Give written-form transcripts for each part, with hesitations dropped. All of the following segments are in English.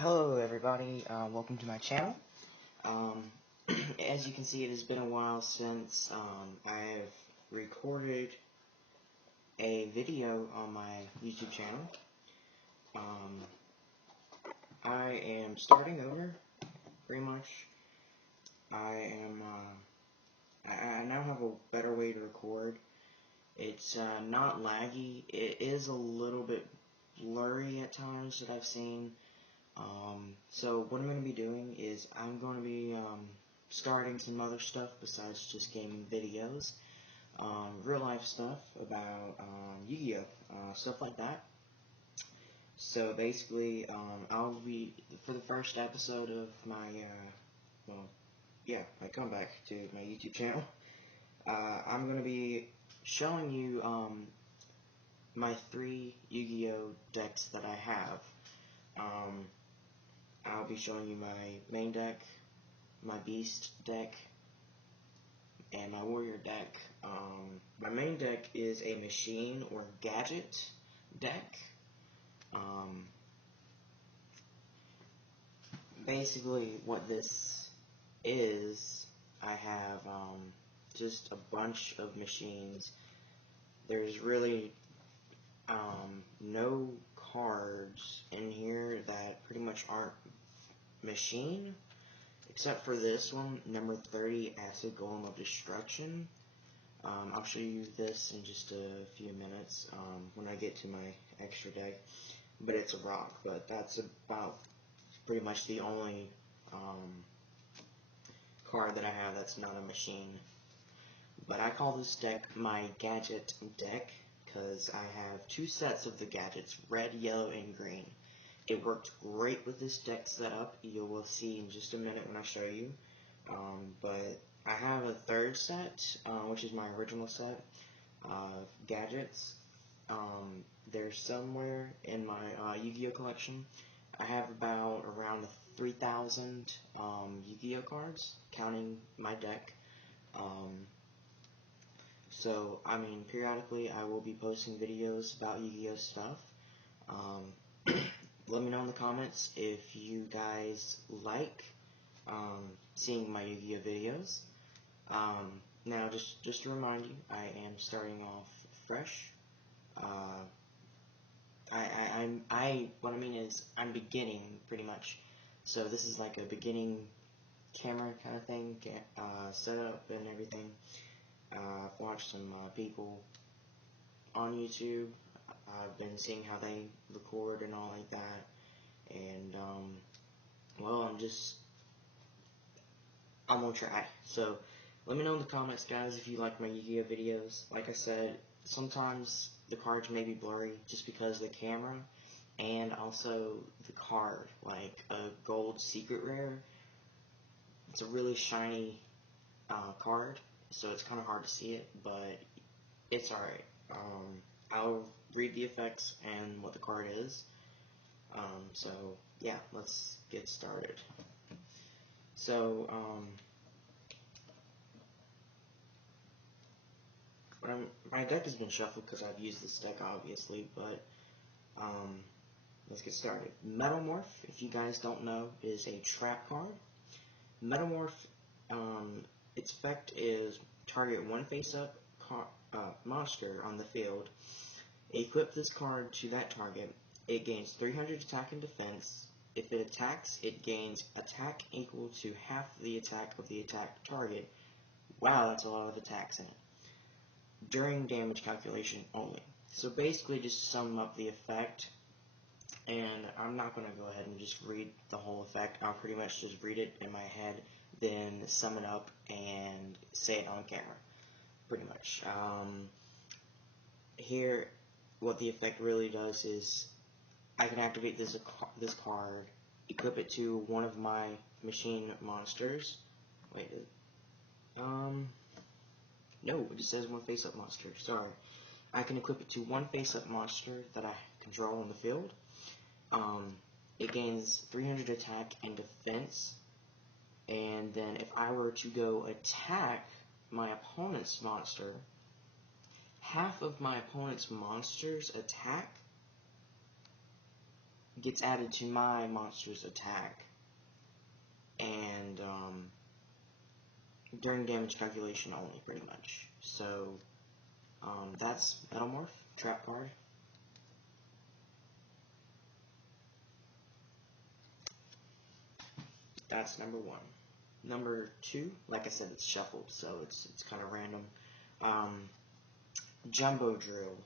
Hello everybody, welcome to my channel. Um, as you can see, it has been a while since I have recorded a video on my YouTube channel. I am starting over, pretty much. I now have a better way to record. It's not laggy. It is a little bit blurry at times that I've seen. So what I'm going to be doing is I'm going to be starting some other stuff besides just gaming videos, real life stuff about Yu-Gi-Oh, stuff like that. So basically, I'll be, for the first episode of my, my comeback to my YouTube channel, I'm going to be showing you my 3 Yu-Gi-Oh decks that I have. I'll be showing you my main deck, my beast deck, and my warrior deck. My main deck is a machine or gadget deck. Basically what this is, I have just a bunch of machines. There's really no cards in here that pretty much aren't machine, except for this one, number 30, Acid Golem of Destruction. I'll show you this in just a few minutes when I get to my extra deck, but it's a rock, but that's about pretty much the only card that I have that's not a machine. But I call this deck my gadget deck because I have 2 sets of the gadgets, red, yellow, and green. It worked great with this deck setup. You will see in just a minute when I show you. But I have a 3rd set, which is my original set of gadgets. They're somewhere in my Yu-Gi-Oh collection. I have about around 3,000 Yu-Gi-Oh cards, counting my deck. So, I mean, periodically I will be posting videos about Yu-Gi-Oh stuff. Let me know in the comments if you guys like seeing my Yu-Gi-Oh videos. Now, just to remind you, I am starting off fresh. What I mean is, I'm beginning, pretty much. So this is like a beginning camera kind of thing, setup and everything. I've watched some people on YouTube. I've been seeing how they record and all like that. And, well, I'm gonna try. So, let me know in the comments, guys, if you like my Yu-Gi-Oh videos. Like I said, sometimes the cards may be blurry just because of the camera, and also the card, like a gold secret rare. It's a really shiny card, so it's kind of hard to see it, but it's alright. I'll read the effects and what the card is. So, yeah, let's get started. So, my deck has been shuffled because I've used this deck, obviously, but, let's get started. Metalmorph, if you guys don't know, is a trap card. Metalmorph, its effect is target one face-up monster on the field. Equip this card to that target. It gains 300 attack and defense. If it attacks, it gains attack equal to half the attack of the attacked target. Wow, that's a lot of attacks in it. During damage calculation only. So basically, just to sum up the effect, and I'm not going to go ahead and just read the whole effect. I'll pretty much just read it in my head, then sum it up and say it on camera, pretty much. Here, what the effect really does is, I can activate this card, equip it to one of my machine monsters. Wait, no, it just says one face-up monster, sorry. I can equip it to one face-up monster that I control in the field. It gains 300 attack and defense, and then if I were to go attack my opponent's monster, half of my opponent's monster's attack gets added to my monster's attack, and during damage calculation only, pretty much. So that's Metalmorph, trap card. That's number 1. Number 2, like I said, it's shuffled, so it's kind of random. Jumbo Drill.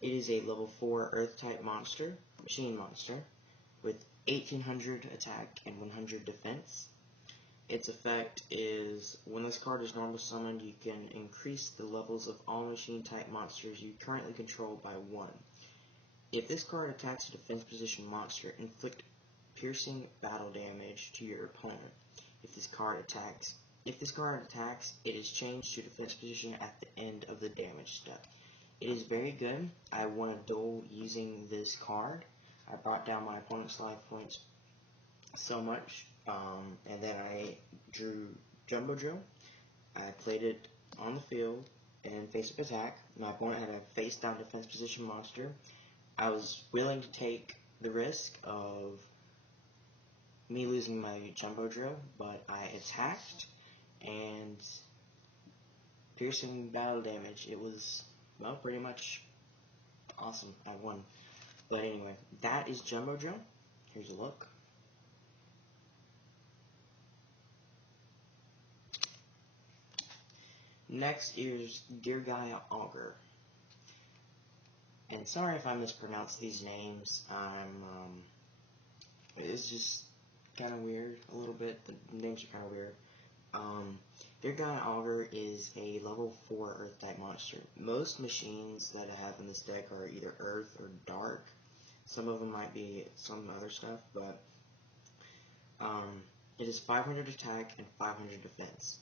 It is a level 4 Earth-type monster, machine monster, with 1800 attack and 100 defense. Its effect is, when this card is normal summoned, you can increase the levels of all machine-type monsters you currently control by 1. If this card attacks a defense position monster, inflict piercing battle damage to your opponent. If this card attacks, it is changed to defense position at the end of the damage step. It is very good. I won a duel using this card. I brought down my opponent's life points so much, and then I drew Jumbo Drill. I played it on the field and face-up attack. My opponent had a face-down defense position monster. I was willing to take the risk of me losing my Jumbo Drill, but I attacked, and piercing battle damage, it was, well, pretty much awesome. I won. But anyway, that is Jumbo Drill. Here's a look. Next is Dirgaia Augur. And sorry if I mispronounce these names. It's just kind of weird a little bit. The names are kind of weird. Dirgaia Augur is a level 4 Earth-type monster. Most machines that I have in this deck are either Earth or Dark. Some of them might be some other stuff, but it is 500 attack and 500 defense.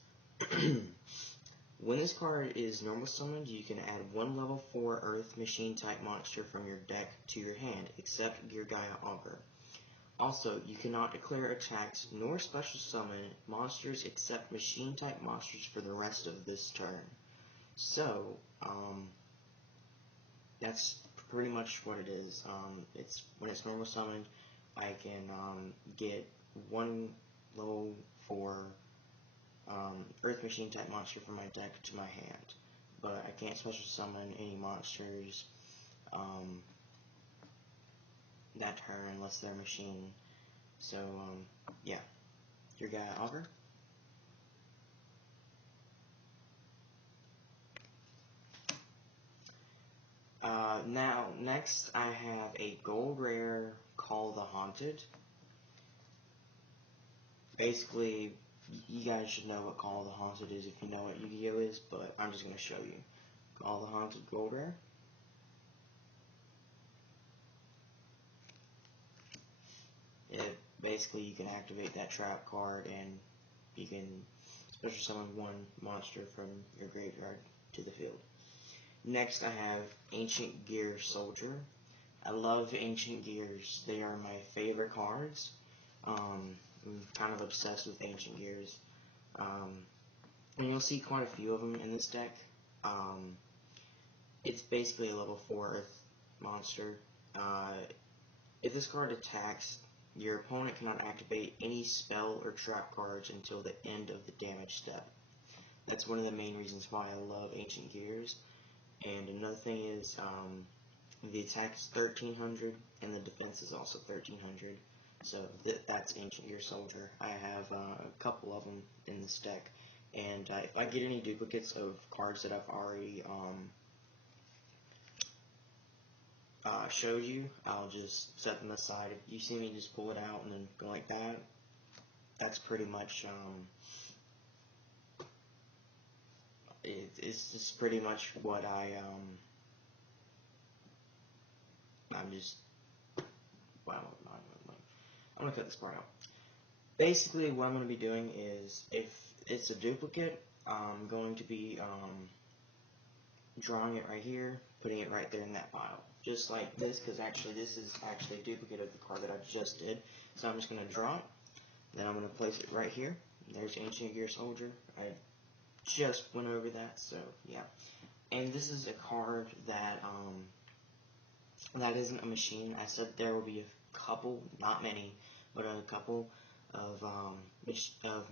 When this card is normal summoned, you can add 1 level 4 Earth machine-type monster from your deck to your hand, except Dirgaia Augur. Also, you cannot declare attacks nor special summon monsters except machine-type monsters for the rest of this turn. So, that's pretty much what it is. When it's normal summoned, I can get 1 level 4 Earth machine type monster from my deck to my hand, but I can't special summon any monsters that turn unless they're machine. So yeah, Dirgaia Augur. Now next I have a gold rare Call the Haunted. Basically, you guys should know what Call of the Haunted is if you know what Yu-Gi-Oh is, but I'm just going to show you. Call of the Haunted Gold Rare. Basically, you can activate that trap card and you can special summon 1 monster from your graveyard to the field. Next, I have Ancient Gear Soldier. I love Ancient Gears. They are my favorite cards. I'm kind of obsessed with Ancient Gears. And you'll see quite a few of them in this deck. It's basically a level 4 Earth monster. If this card attacks, your opponent cannot activate any spell or trap cards until the end of the damage step. That's one of the main reasons why I love Ancient Gears. And another thing is, the attack is 1300 and the defense is also 1300. So that's Ancient Gear Soldier. I have a couple of them in this deck. And if I get any duplicates of cards that I've already showed you, I'll just set them aside. If you see me just pull it out and then go like that, that's pretty much, it's just pretty much what I'm just, wow, I'm going to cut this part out. Basically, what I'm going to be doing is, if it's a duplicate, I'm going to be drawing it right here, putting it right there in that pile. Just like this, because actually this is actually a duplicate of the card that I just did. So I'm just going to draw it, then I'm going to place it right here. There's Ancient Gear Soldier. I just went over that, so yeah. And this is a card that That isn't a machine. I said there will be a couple, not many, but a couple of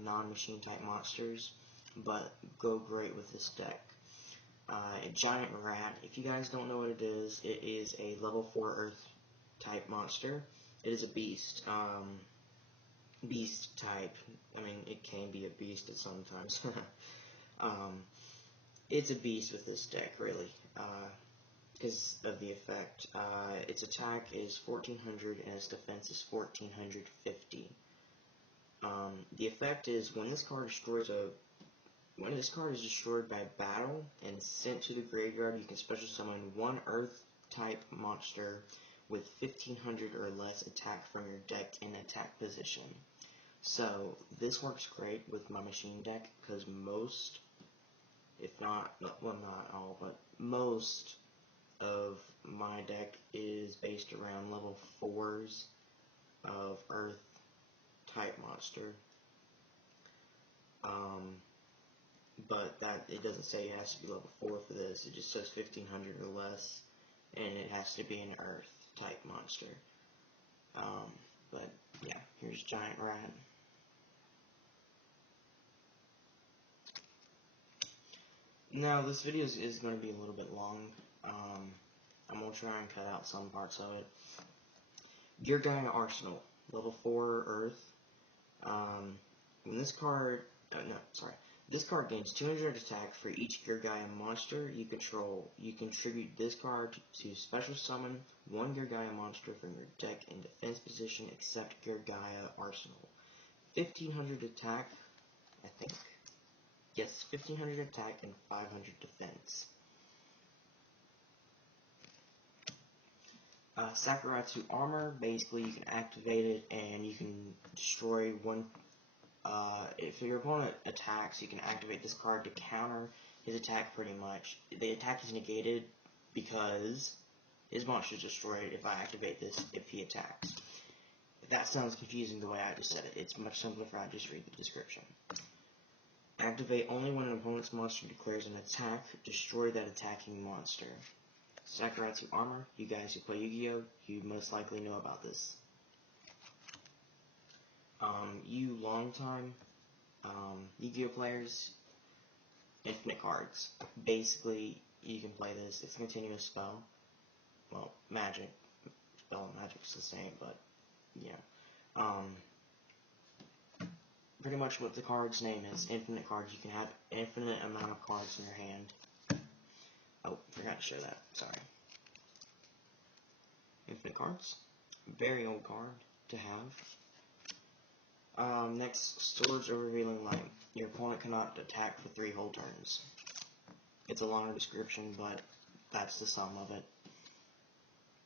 non-machine type monsters, but go great with this deck. Giant Rat. If you guys don't know what it is a level 4 Earth type monster. It is a beast. Beast type. I mean, it can be a beast at sometimes. It's a beast with this deck, really, because of the effect. Its attack is 1400 and its defense is 1450. The effect is when this card is destroyed by battle and sent to the graveyard, you can special summon one Earth type monster with 1500 or less attack from your deck in attack position. So this works great with my machine deck because most, if not, well, not all, but most of my deck is based around level 4s of Earth type monster. But that it doesn't say it has to be level 4 for this. It just says 1500 or less, and it has to be an Earth type monster. But yeah, here's Giant Rat. Now this video is going to be a little bit long. I'm going to try and cut out some parts of it. Gear Gaia Arsenal, level 4 Earth. When this card, this card gains 200 attack for each Gear Gaia monster you control. You contribute this card to special summon one Gear Gaia monster from your deck in defense position except Gear Gaia Arsenal. 1500 attack, I think. Yes, 1500 attack and 500 defense. Sakuratsu Armor, basically you can activate it and you can destroy one. If your opponent attacks, you can activate this card to counter his attack pretty much. The attack is negated because his monster is destroyed if I activate this if he attacks. If that sounds confusing the way I just said it, it's much simpler if I just read the description. Activate only when an opponent's monster declares an attack, destroy that attacking monster. Sakuratsu Armor, you guys who play Yu-Gi-Oh!, you most likely know about this. You long-time Yu-Gi-Oh! Players, infinite cards. Basically, you can play this. It's a continuous spell. Well, magic. Spell and magic's the same, but, yeah. Pretty much what the card's name is, infinite cards. You can have infinite amount of cards in your hand. Oh, forgot to show that. Sorry. Infinite cards. Very old card to have. Next, Swords of Revealing Light. Your opponent cannot attack for 3 whole turns. It's a longer description, but that's the sum of it.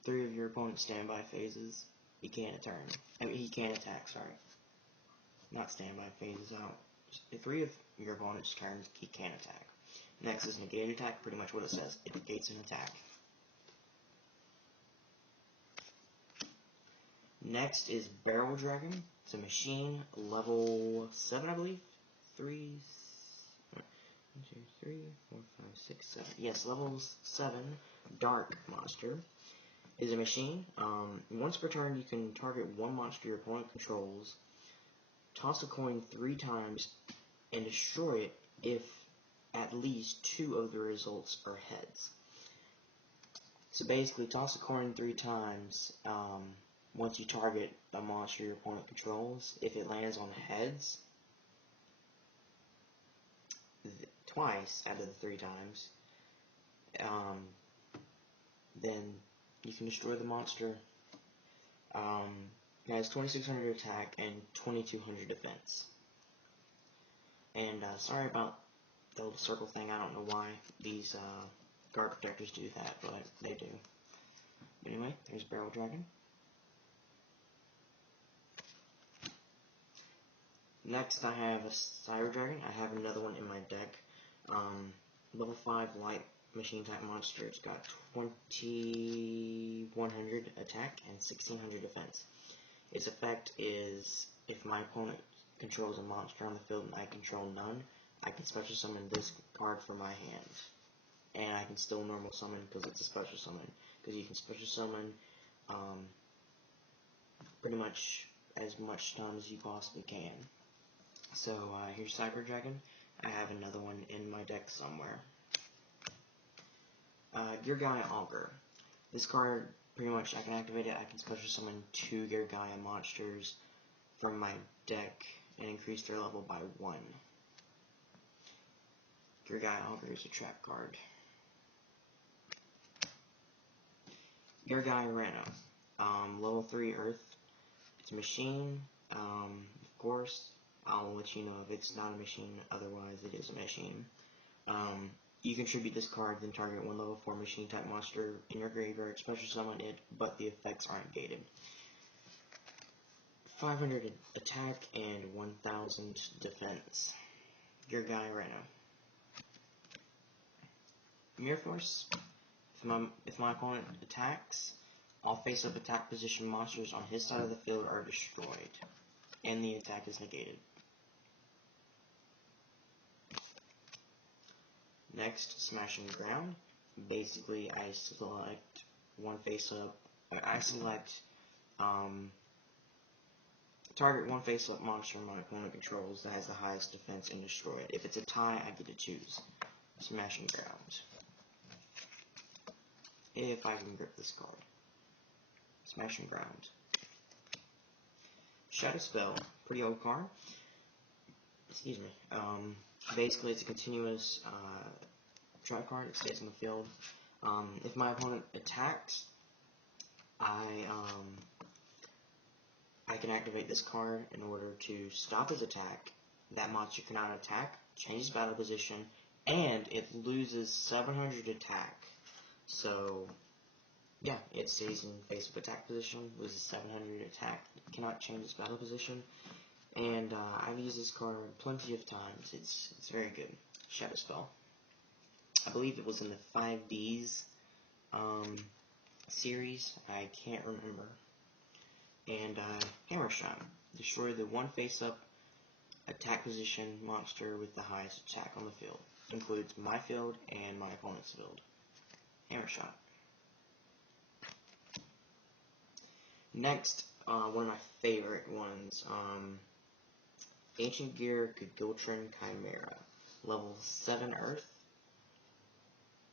3 of your opponent's standby phases, he can't attack, sorry. Not standby phases, out. 3 of your opponent's turns, he can't attack. Next is Negate Attack, pretty much what it says. It negates an attack. Next is Barrel Dragon. It's a machine, level 7, I believe. 1, 2, 3, 4, 5, 6, 7. Yes, level 7, Dark Monster. Is a machine. Once per turn, you can target one monster your opponent controls, toss a coin 3 times, and destroy it if at least 2 of the results are heads. So basically, toss a coin 3 times. Once you target a monster your opponent controls, if it lands on heads, twice out of the 3 times, then you can destroy the monster. It has 2600 attack and 2200 defense. And sorry about the little circle thing. I don't know why these guard protectors do that, but they do. Anyway, there's Barrel Dragon. Next, I have a Cyber Dragon. I have another one in my deck. Level 5 Light Machine type monster. It's got 2100 attack and 1600 defense. Its effect is if my opponent controls a monster on the field and I control none, I can special summon this card from my hand. And I can still normal summon because it's a special summon. because you can special summon pretty much as much time as you possibly can. So here's Cyber Dragon. I have another one in my deck somewhere. Gear Gaia Augur. This card, pretty much, I can activate it. I can special summon 2 Gear Gaia monsters from my deck and increase their level by 1. Gear Gaia Augur is a trap card. Gear Gaia Reno. Level 3 Earth. It's a machine. Of course, I'll let you know if it's not a machine, otherwise it is a machine. You contribute this card, then target 1 level 4 machine type monster in your graveyard, special summon it, but the effects aren't gated. 500 attack and 1000 defense. Gear Gaia Reno. Mirror Force. If my opponent attacks, all face-up attack position monsters on his side of the field are destroyed, and the attack is negated. Next, Smashing Ground. Basically, I select one face-up. I select target one face-up monster my opponent controls that has the highest defense and destroy it. If it's a tie, I get to choose Smashing Ground. If I can grip this card. Smashing Ground. Shadow Spell. Pretty old card. Excuse me. Basically, it's a continuous trap card. It stays on the field. If my opponent attacks, I can activate this card in order to stop his attack. That monster cannot attack, changes battle position, and it loses 700 attack. So, yeah, it stays in face-up attack position, loses 700 attack, cannot change its battle position. And I've used this card plenty of times. It's very good. Shadow Spell. I believe it was in the 5Ds series. I can't remember. And Hammer Shot. Destroy the one face-up attack position monster with the highest attack on the field. Includes my field and my opponent's field. Hammer Shot. Next, one of my favorite ones. Ancient Gear Giltran Chimera. Level 7 Earth.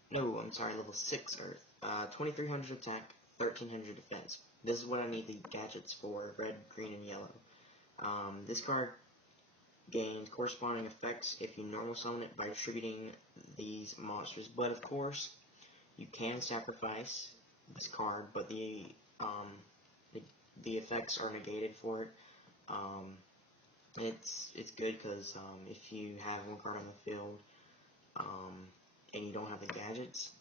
No, I'm sorry, level 6 Earth. 2300 attack, 1300 defense. This is what I need the gadgets for, red, green, and yellow. This card gains corresponding effects if you normal summon it by distributing these monsters. But of course, you can sacrifice this card, but the effects are negated for it. It's good because if you have one card on the field and you don't have the gadgets,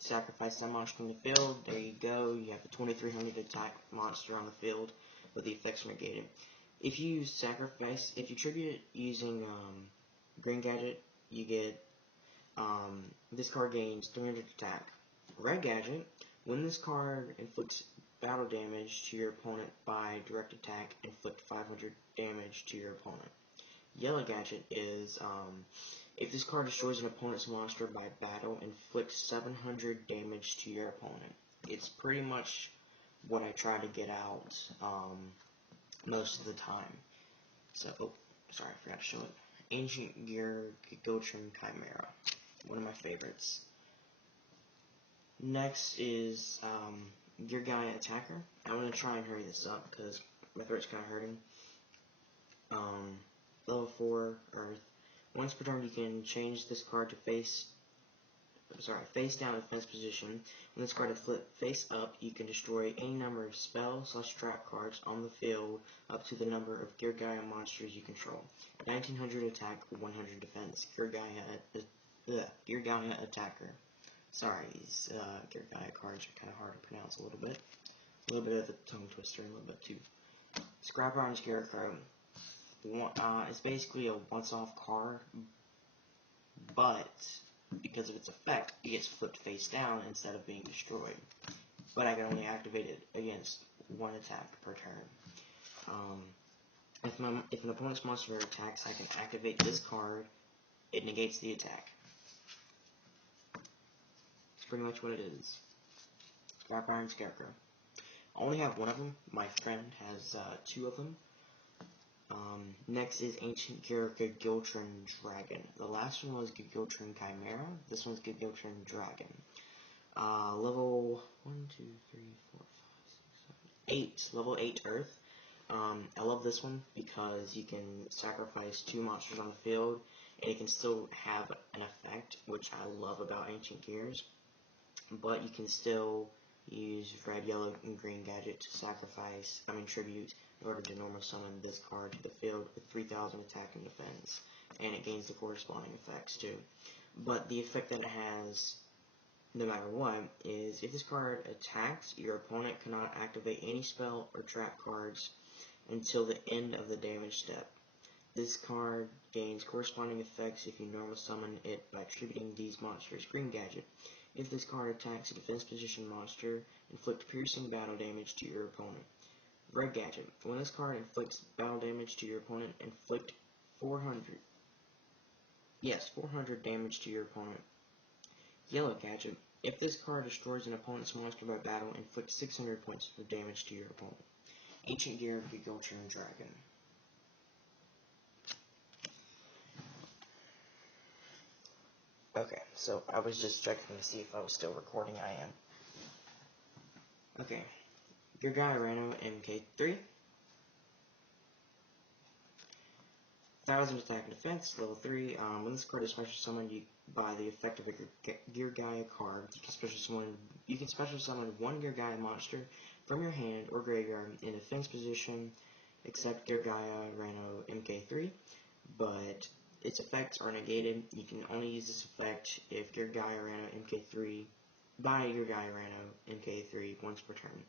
sacrifice that monster from the field. There you go. You have the 2300 attack monster on the field, but the effects are negated. If you tribute it using green gadget, you get this card gains 300 attack. Red gadget, when this card inflicts battle damage to your opponent by direct attack, inflict 500 damage to your opponent. Yellow gadget is if this card destroys an opponent's monster by battle, inflict 700 damage to your opponent. It's pretty much what I try to get out most of the time. So, oh, sorry, I forgot to show it. Ancient Gear Giltran Chimera, one of my favorites. Next is Gear Gaia Attacker. I'm going to try and hurry this up because my throat's kind of hurting. Level 4 Earth. Once per turn, you can change this card to face down defense position. When this card is flipped face up, you can destroy any number of spell/trap cards on the field up to the number of Gear Gaia monsters you control. 1900 attack, 100 defense. Gear Gaia Attacker. Sorry, these Gear Gaia cards are kind of hard to pronounce a little bit. A little bit of a tongue twister, a little bit too. Scrap Iron Scarecrow. It's basically a once-off card, but because of its effect, it gets flipped face down instead of being destroyed. But I can only activate it against one attack per turn. If an opponent's monster attacks, I can activate this card. It negates the attack. pretty much what it is. Scrap Iron Scarecrow. I only have one of them. My friend has two of them. Next is Ancient Gear Giltran Dragon. The last one was Giltran Chimera. This one's Giltran Dragon. Level 1, 2, 3, 4, 5, 6, 7, 8. Level 8 Earth. I love this one because you can sacrifice 2 monsters on the field, and it can still have an effect, which I love about Ancient Gears. But you can still use red, yellow, and green gadget to tribute in order to normal summon this card to the field with 3000 attack and defense, and it gains the corresponding effects too. But the effect that it has, no matter what, is if this card attacks, your opponent cannot activate any spell or trap cards until the end of the damage step. This card gains corresponding effects if you normal summon it by attributing these monsters green gadget. If this card attacks a defense position monster, inflict piercing battle damage to your opponent. Red gadget. When this card inflicts battle damage to your opponent, inflict 400 damage to your opponent. Yellow gadget. If this card destroys an opponent's monster by battle, inflict 600 points of damage to your opponent. Ancient Gear Giltran Dragon. Okay, so I was just checking to see if I was still recording. I am. Okay. Your guy Rano MK3. 1000 attack and defense, level 3. When this card is special summoned by the effect of a Gear Gaia card, you can special summon one Gear Gaia monster from your hand or graveyard in a defense position, except Gear Gaia Rano MK3, but its effects are negated. You can only use this effect if Gear Gaia Rano MK3 by Gear Gaia Rano MK3 once per turn.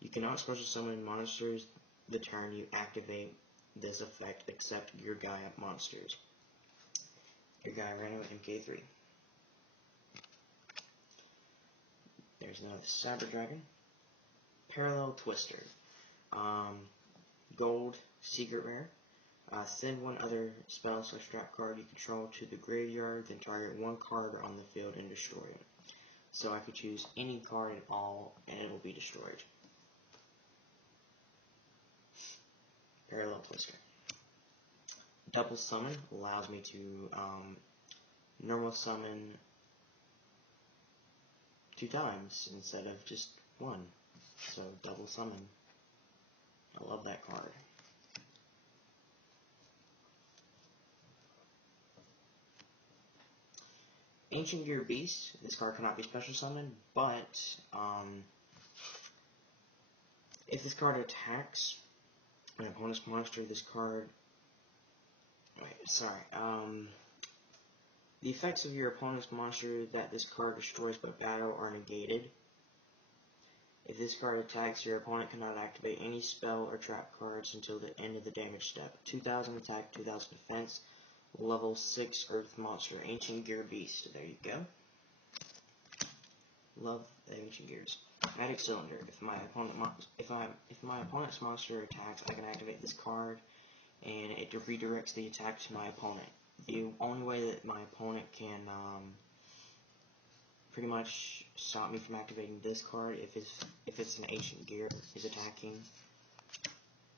You cannot special summon monsters the turn you activate this effect except Gear Gaia monsters. Gear Gaia Rano MK3. There's another Cyber Dragon. Parallel Twister. Gold, secret rare. Send one other spell / trap card you control to the graveyard, then target one card on the field and destroy it. So I could choose any card at all, and it will be destroyed. Parallel Twister. Double Summon allows me to normal summon 2 times instead of just 1. So Double Summon. I love that card. Ancient Gear Beast. This card cannot be special summoned, but if this card attacks an opponent's monster, this card. The effects of your opponent's monster that this card destroys by battle are negated. If this card attacks, your opponent cannot activate any spell or trap cards until the end of the damage step. 2000 attack, 2000 defense, level 6 Earth monster, Ancient Gear Beast. There you go. Love the Ancient Gears. Magic Cylinder. If my opponent's monster attacks, I can activate this card, and it redirects the attack to my opponent. The only way that my opponent can pretty much stop me from activating this card if it's an Ancient Gear is attacking,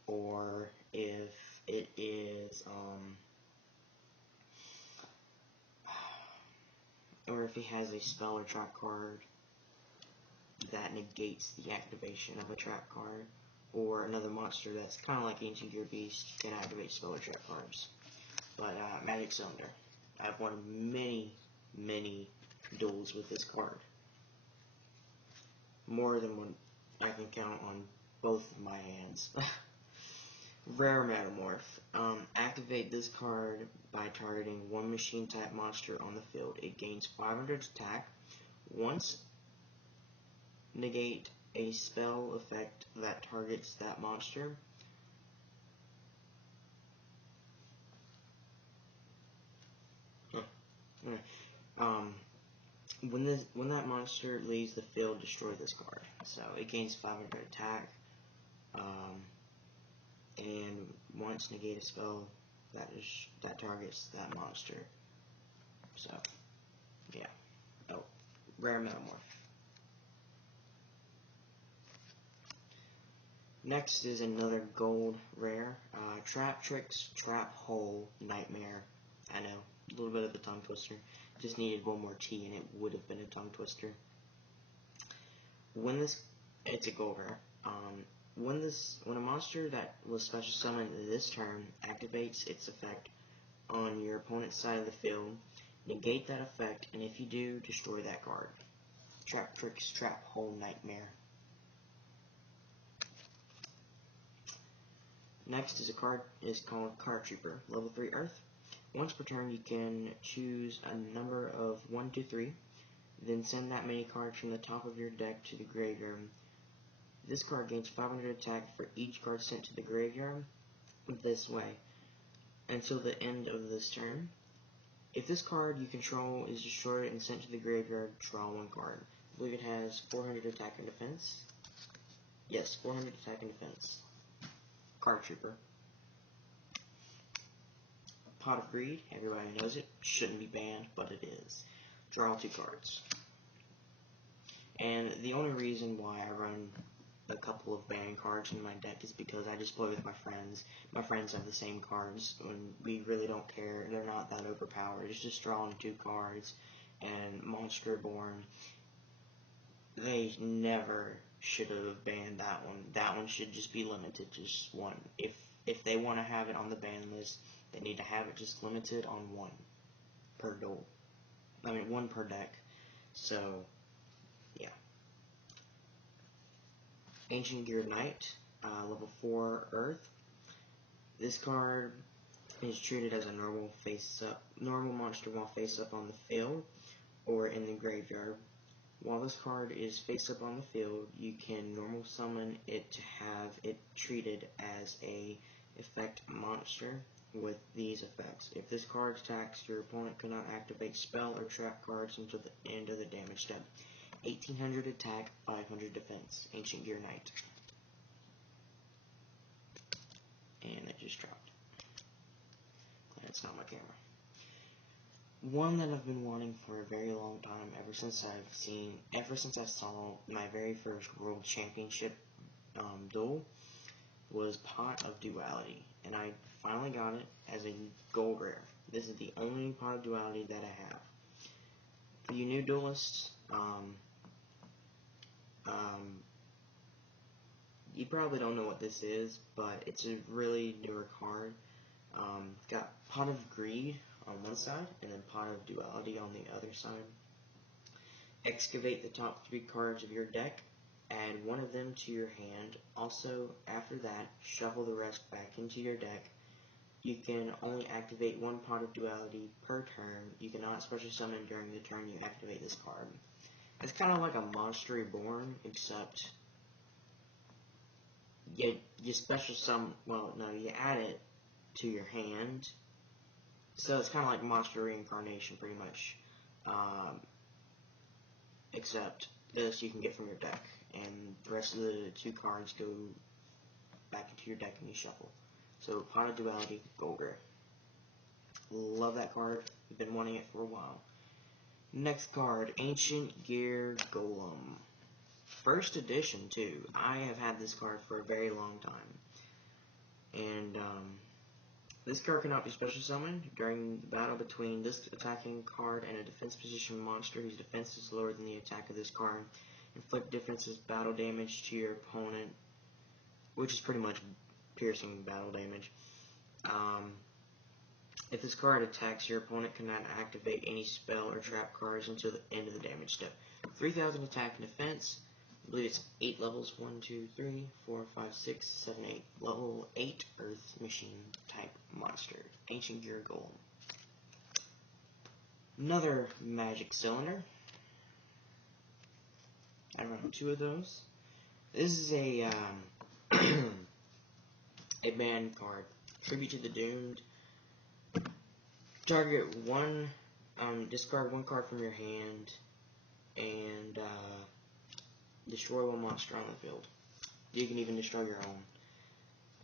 or if it is or if he has a spell or trap card that negates the activation of a trap card, or another monster that's kind of like Ancient Gear Beast can activate spell or trap cards. But Magic Cylinder. I've won many, many duels with this card. More than one I can count on both of my hands. Rare Metamorph. Activate this card by targeting one machine type monster on the field. It gains 500 attack. Once negate a spell effect that targets that monster. When that monster leaves the field, destroy this card. So it gains 500 attack, and once negate a spell that targets that monster. So yeah. Oh, Rare Metamorph. Next is another gold rare, Trap Tricks, Trap Hole, Nightmare. I know, a little bit of a tongue twister. Just needed one more T and it would have been a tongue twister. It's a gold rare. When a monster that was special summoned this turn activates its effect on your opponent's side of the field, negate that effect, and if you do, destroy that card. Trap Tricks, Trap Hole, Nightmare. Next is a card called Card Trooper, level 3 Earth. Once per turn, you can choose a number of 1 to 3, then send that many cards from the top of your deck to the graveyard. This card gains 500 attack for each card sent to the graveyard this way until the end of this turn. If this card you control is destroyed and sent to the graveyard, draw 1 card. I believe it has 400 attack and defense. Yes, 400 attack and defense. Card Trooper. Pot of Greed, everybody knows it. Shouldn't be banned, but it is. Draw 2 cards. And the only reason why I run a couple of banned cards in my deck is because I just play with my friends. My friends have the same cards, and we really don't care. They're not that overpowered. It's just drawing 2 cards. And Monster Born, they never should have banned that one. That one should just be limited to just 1. If they want to have it on the ban list, they need to have it just limited on 1 per duel. 1 per deck. So, yeah. Ancient Gear Knight, level 4 Earth. This card is treated as a normal monster while face up on the field or in the graveyard. While this card is face up on the field, you can normal summon it to have it treated as a effect monster with these effects. If this card attacks, your opponent cannot activate spell or trap cards until the end of the damage step. 1800 attack, 500 defense. Ancient Gear Knight. And it just dropped. Glad it's not my camera. One that I've been wanting for a very long time, ever since I saw my very first World Championship duel, was Pot of Duality, and I finally got it as a gold rare. This is the only Pot of Duality that I have. For you new duelists, you probably don't know what this is, but it's a really newer card. It's got Pot of Greed on one side, and then Pot of Duality on the other side. Excavate the top 3 cards of your deck, add 1 of them to your hand. Also, after that, shuffle the rest back into your deck. You can only activate 1 Pot of Duality per turn. You cannot special summon during the turn you activate this card. It's kind of like a Monster Reborn, except you special summon, you add it to your hand. So it's kind of like Monster Reincarnation, pretty much. Except this you can get from your deck, and the rest of the 2 cards go back into your deck and you shuffle. So Pot of Duality, gold rare. Love that card. I've been wanting it for a while. Next card, Ancient Gear Golem. First edition too. I have had this card for a very long time. And this card cannot be special summoned during the battle between this attacking card and a defense position monster whose defense is lower than the attack of this card. Inflict defensive battle damage to your opponent, which is pretty much piercing battle damage. If this card attacks, your opponent cannot activate any spell or trap cards until the end of the damage step. 3000 attack and defense. I believe it's 8 levels. 1, 2, 3, 4, 5, 6, 7, 8. Level 8 Earth Machine type monster. Ancient Gear Golem. Another Magic Cylinder. I run 2 of those. This is a a banned card. Tribute to the Doomed. Target 1, discard 1 card from your hand, and destroy 1 monster on the field. You can even destroy your own.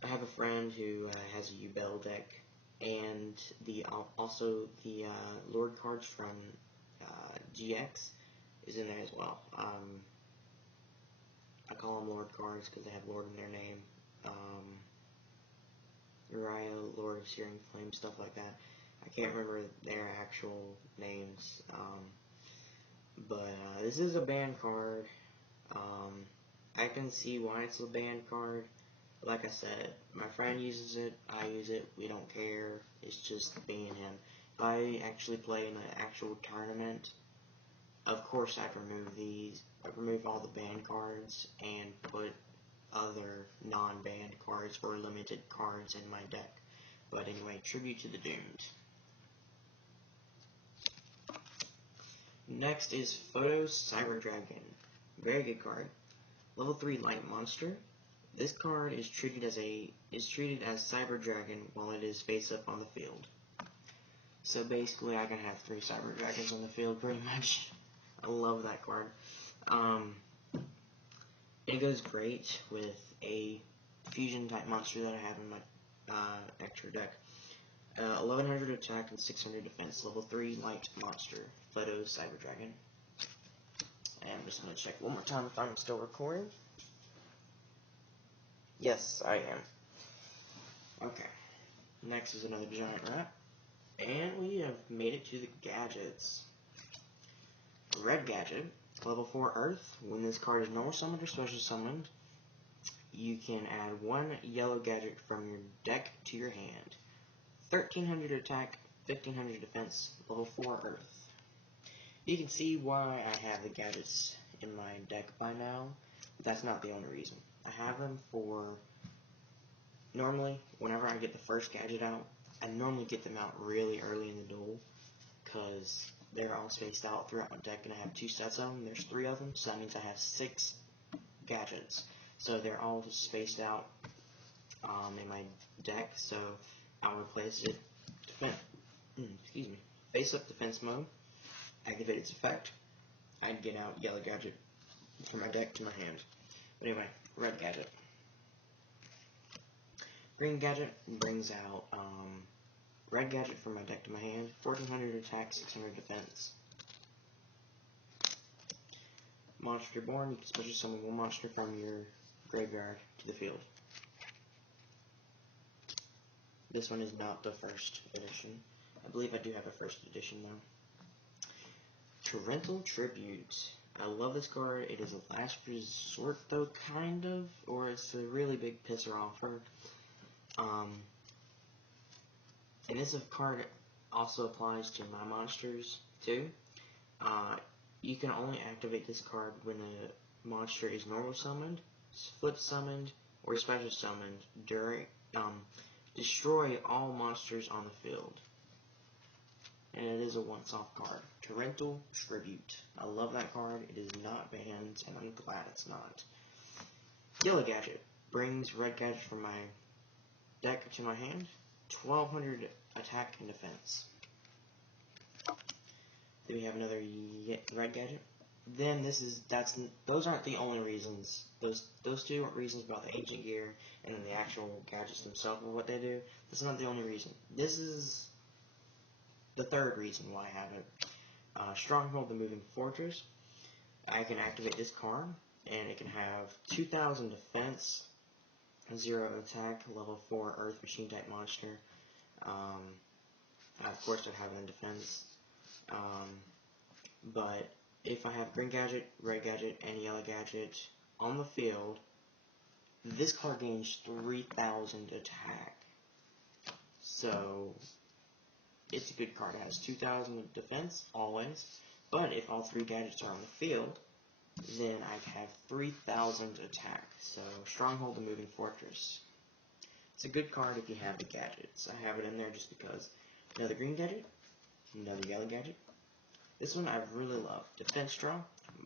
I have a friend who has a Yubel deck, and also the Lord cards from GX is in there as well. I call them Lord cards because they have Lord in their name. Uriah, Lord of Searing Flame, stuff like that. I can't remember their actual names, but this is a banned card. I can see why it's a banned card. Like I said, my friend uses it, I use it, we don't care. It's just being him. If I actually play in an actual tournament, of course I'd remove these. I'd remove all the banned cards and put other non-banned cards or limited cards in my deck. But anyway, Tribute to the Doomed. Next is Photos Cyber Dragon. Very good card. Level 3 Light Monster. This card is treated as Cyber Dragon while it is face up on the field. So basically I can have 3 Cyber Dragons on the field pretty much. I love that card. It goes great with a fusion type monster that I have in my extra deck. 1100 attack and 600 defense. Level 3 light monster. Photos Cyber Dragon. And I'm just going to check one more time if I'm still recording. Yes, I am. Okay. Next is another giant rat. And we have made it to the gadgets. Red Gadget. Level 4 Earth. When this card is normal summoned or special summoned, you can add 1 yellow gadget from your deck to your hand. 1300 attack, 1500 defense, level 4 Earth. You can see why I have the gadgets in my deck by now. That's not the only reason. I have them for, normally, whenever I get the first gadget out, I normally get them out really early in the duel, because they're all spaced out throughout my deck, and I have 2 sets of them. There's 3 of them, so that means I have 6 gadgets. So they're all spaced out in my deck, so I'll replace it, face up defense mode, activate its effect, I'd get out yellow gadget from my deck to my hand. But anyway, red gadget. Green gadget brings out red gadget from my deck to my hand, 1400 attack, 600 defense. Monster Born, you can special summon 1 monster from your graveyard to the field. This one is not the first edition. I believe I do have a first edition though. Torrential Tribute. I love this card. It is a last resort though, kind of, or it's a really big pisser offer. And this card also applies to my monsters too. You can only activate this card when a monster is normal summoned, flip summoned, or special summoned during destroy all monsters on the field. And it is a once-off card. Torrential Tribute. I love that card. It is not banned, and I'm glad it's not. Yellow Gadget brings red gadget from my deck to my hand. 1200 attack and defense. Then we have another red gadget. Then those aren't the only reasons. Those 2 are reasons about the ancient gear and then the actual gadgets themselves and what they do. That's not the only reason. This is the 3rd reason why I have it. Stronghold, the Moving Fortress. I can activate this card, and it can have 2000 defense, 0 attack, level 4 Earth Machine type monster. Of course, I'd have it in defense. But if I have green gadget, red gadget, and yellow gadget on the field, this card gains 3000 attack. So it's a good card. It has 2000 of defense, always. But if all 3 gadgets are on the field, then I'd have 3000 attack. So Stronghold, the Moving Fortress. It's a good card if you have the gadgets. I have it in there just because. Another green gadget, another yellow gadget. This one I really love. Defense draw.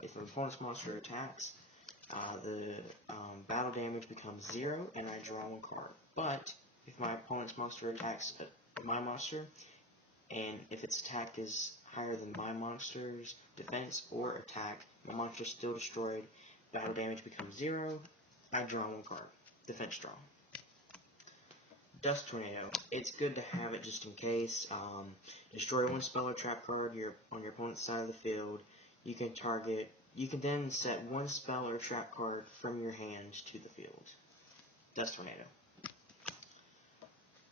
If an opponent's monster attacks, the battle damage becomes 0, and I draw 1 card. But if my opponent's monster attacks my monster, and if its attack is higher than my monster's defense or attack, my monster is still destroyed, battle damage becomes 0, I draw 1 card. Defense draw. Dust Tornado. It's good to have it just in case. Destroy 1 spell or trap card on your opponent's side of the field. You can then set one spell or trap card from your hand to the field. Dust Tornado.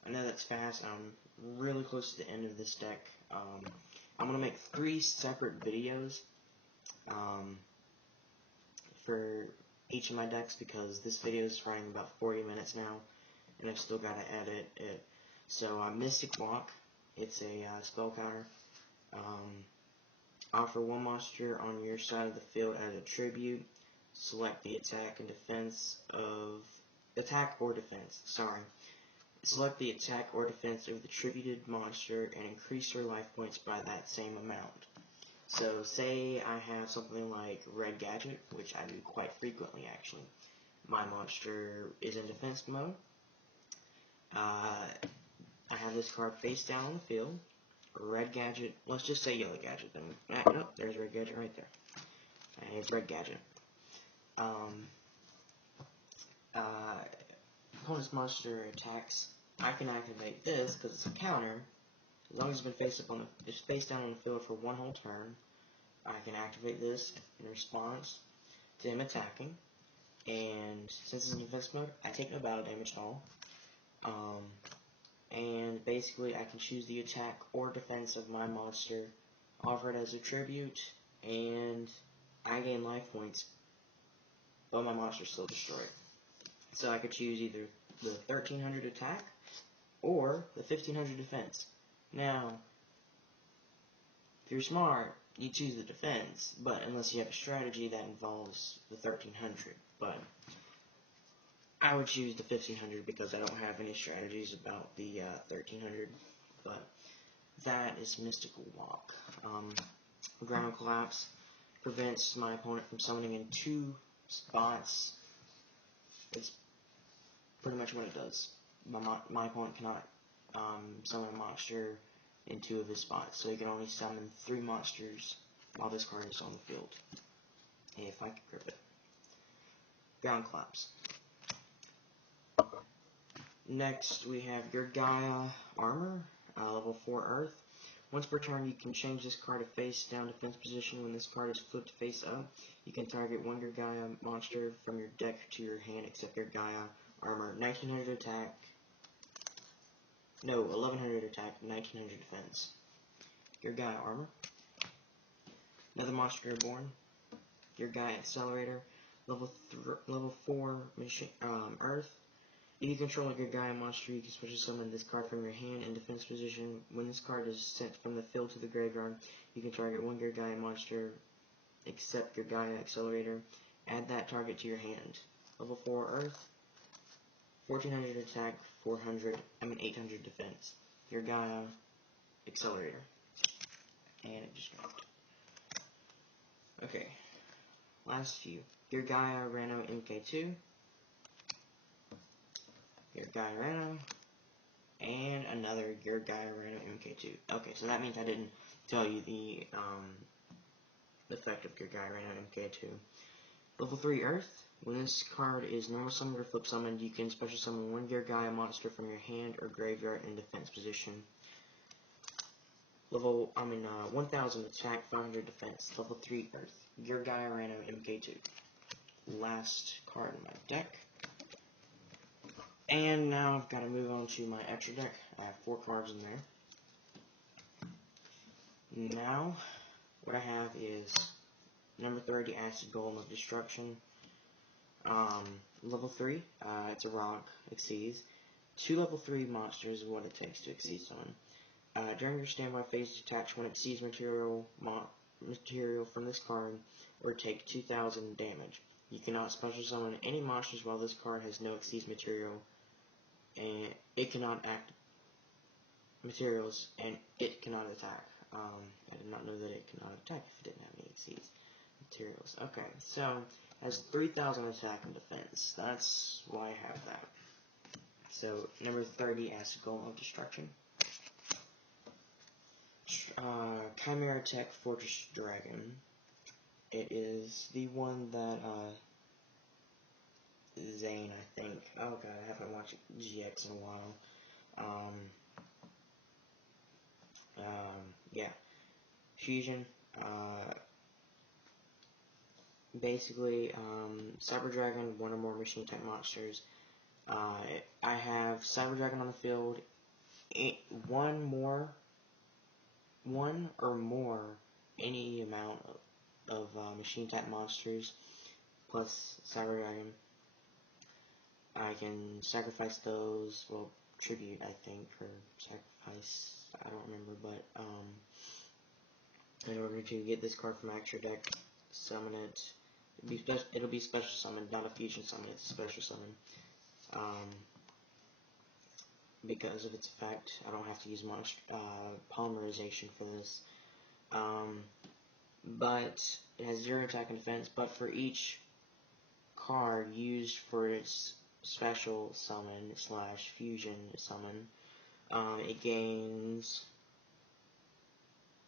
I know that's fast. I'm really close to the end of this deck. I'm going to make 3 separate videos for each of my decks because this video is running about 40 minutes now, and I've still got to edit it. So Mystic Walk, it's a spell counter. Offer 1 monster on your side of the field as a tribute. Select the attack or defense. Select the attack or defense of the tributed monster and increase your life points by that same amount. So say I have something like Red Gadget, which I do quite frequently actually. My monster is in defense mode. I have this card face down on the field. Red Gadget, let's just say Yellow Gadget then. Nope, there's Red Gadget right there. And it's Red Gadget. Opponent's monster attacks. I can activate this because it's a counter. As long as it's face down on the field for 1 whole turn, I can activate this in response to him attacking. And since it's in defense mode, I take no battle damage at all. And basically, I can choose the attack or defense of my monster, offer it as a tribute, and I gain life points, but my monster's still destroyed. So I could choose either the 1300 attack or the 1500 defense. Now, if you're smart, you choose the defense, but unless you have a strategy that involves the 1300. But I would choose the 1500 because I don't have any strategies about the 1300. But that is Mystical Walk. Ground Collapse prevents my opponent from summoning in 2 spots. It's pretty much what it does. My opponent cannot summon a monster in 2 of his spots, so he can only summon 3 monsters while this card is on the field. If I can grip it. Ground Collapse. Next, we have your Gaia Armor, level 4 Earth. Once per turn, you can change this card to face down defense position. When this card is flipped face up, you can target 1 your Gaia monster from your deck to your hand except your Gaia Armor. 1900 attack. No, 1100 attack, 1900 defense. Your Gaia Armor. Another Monster Reborn. Your Gaia Accelerator, level 4 Earth. If you control your Gaia monster, you can special summon this card from your hand in defense position. When this card is sent from the field to the graveyard, you can target 1 your Gaia monster, except your Gaia Accelerator. Add that target to your hand. Level 4 Earth, 1400 attack, 800 defense. Your Gaia Accelerator. And it just dropped. Okay, last few. Your Gaia Rano MK2. Your Gaia Rano, and another Your Gaia Rano MK2. Okay, so that means I didn't tell you the effect of Your Gaia Rano MK2. Level 3 Earth. When this card is normal summoned or flip summoned, you can special summon 1 Your Gaia monster from your hand or graveyard in defense position. 1000 attack, 500 defense. Level 3 Earth. Your Gaia Rano MK2. Last card in my deck. And now I've got to move on to my extra deck. I have 4 cards in there. Now, what I have is number 30, Acid Golem of Destruction. Level 3, it's a rock, exceeds. 2 level 3 monsters is what it takes to exceed someone. During your standby phase, detach one exceeds material from this card, or take 2000 damage. You cannot special summon any monsters while this card has no exceeds material. And it cannot act materials, and it cannot attack. I did not know that it cannot attack if it didn't have any exceeds materials. Okay, so it has 3000 attack and defense. That's why I have that. So number 30, Acid Golem of Destruction. Chimera Tech Fortress Dragon. It is the one that Zane, I think. Oh god, I haven't watched GX in a while. Yeah. Fusion. basically, Cyber Dragon, one or more machine type monsters. I have Cyber Dragon on the field, one or more, any amount of machine type monsters, plus Cyber Dragon. I can sacrifice those, well, tribute, I think, or sacrifice, I don't remember, but, in order to get this card from extra deck, summon it. It'll be special summon, not a fusion summon, it's a special summon. Because of its effect, I don't have to use much polymerization for this. But it has 0 attack and defense, but for each card used for its special summon / fusion summon, it gains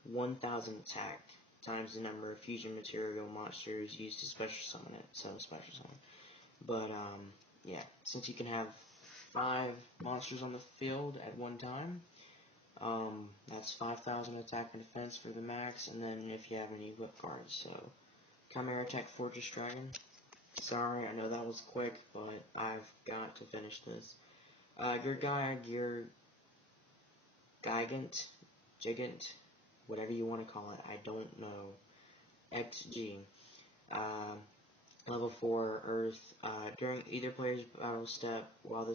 1000 attack times the number of fusion material monsters used to special summon it, so special summon. But, yeah, since you can have 5 monsters on the field at one time, that's 5,000 attack and defense for the max, and then if you have any whip cards, so Chimera Tech Fortress Dragon. Sorry, I know that was quick, but I've got to finish this. Your Gigant, whatever you want to call it, I don't know. XG. Level 4 Earth. During either player's battle step, while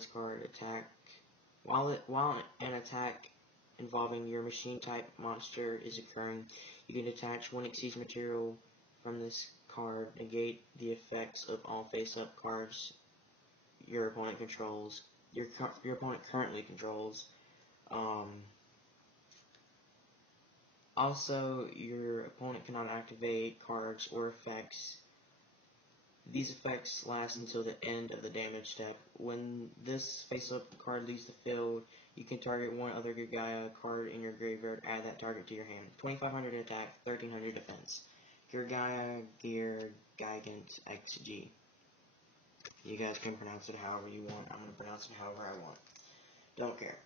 an attack involving your machine type monster is occurring, you can detach 1 Xyz material from this card, negate the effects of all face-up cards your opponent controls. Your opponent currently controls. Also, your opponent cannot activate cards or effects. These effects last until the end of the damage step. When this face-up card leaves the field, you can target one other Gurgaya card in your graveyard, add that target to your hand. 2500 attack, 1300 defense. Gurgaya Gigant XG. You guys can pronounce it however you want. I'm going to pronounce it however I want. Don't care.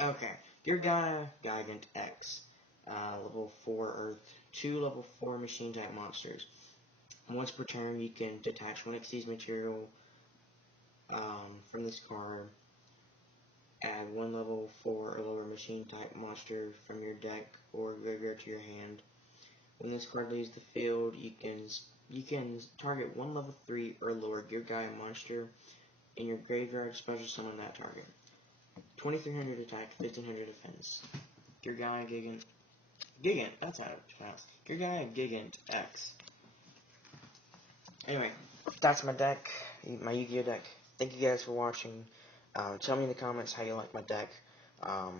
Okay. Gurgaya Gigant X. Level 4 Earth. 2 level 4 machine type monsters. Once per turn, you can detach 1 Xyz material from this card. Add 1 level 4 or lower machine type monster from your deck or graveyard to your hand. When this card leaves the field, you can target 1 level 3 or lower Gurgaya monster in your graveyard, special summon that target. 2300 attack, 1500 defense. Gurgaya Gigant, that's how it's pronounced. Gurgaya Gigant X. Anyway, that's my deck, my Yu-Gi-Oh deck. Thank you guys for watching. Tell me in the comments how you like my deck, how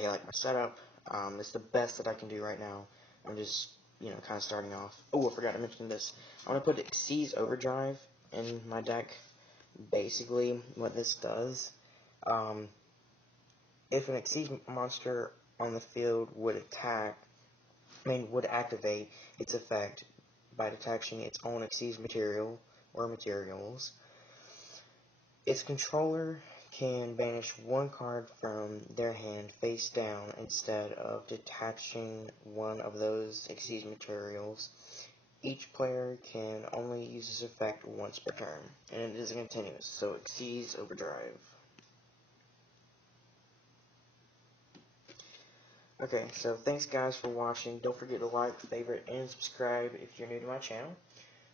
you like my setup. It's the best that I can do right now. I'm just, kind of starting off. Oh, I forgot to mention this. I'm going to put Xyz Overdrive in my deck. Basically, what this does, if an Xyz monster on the field would activate its effect by detaching its own Xyz material or materials, its controller can banish 1 card from their hand face down instead of detaching one of those Xyz materials. Each player can only use this effect once per turn, and it isn't continuous, so Xyz Overdrive. Okay, so thanks guys for watching. Don't forget to like, favorite, and subscribe if you're new to my channel.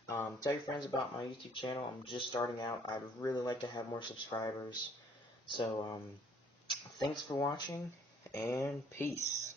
Tell your friends about my YouTube channel. I'm just starting out. I'd really like to have more subscribers. So, thanks for watching, and peace.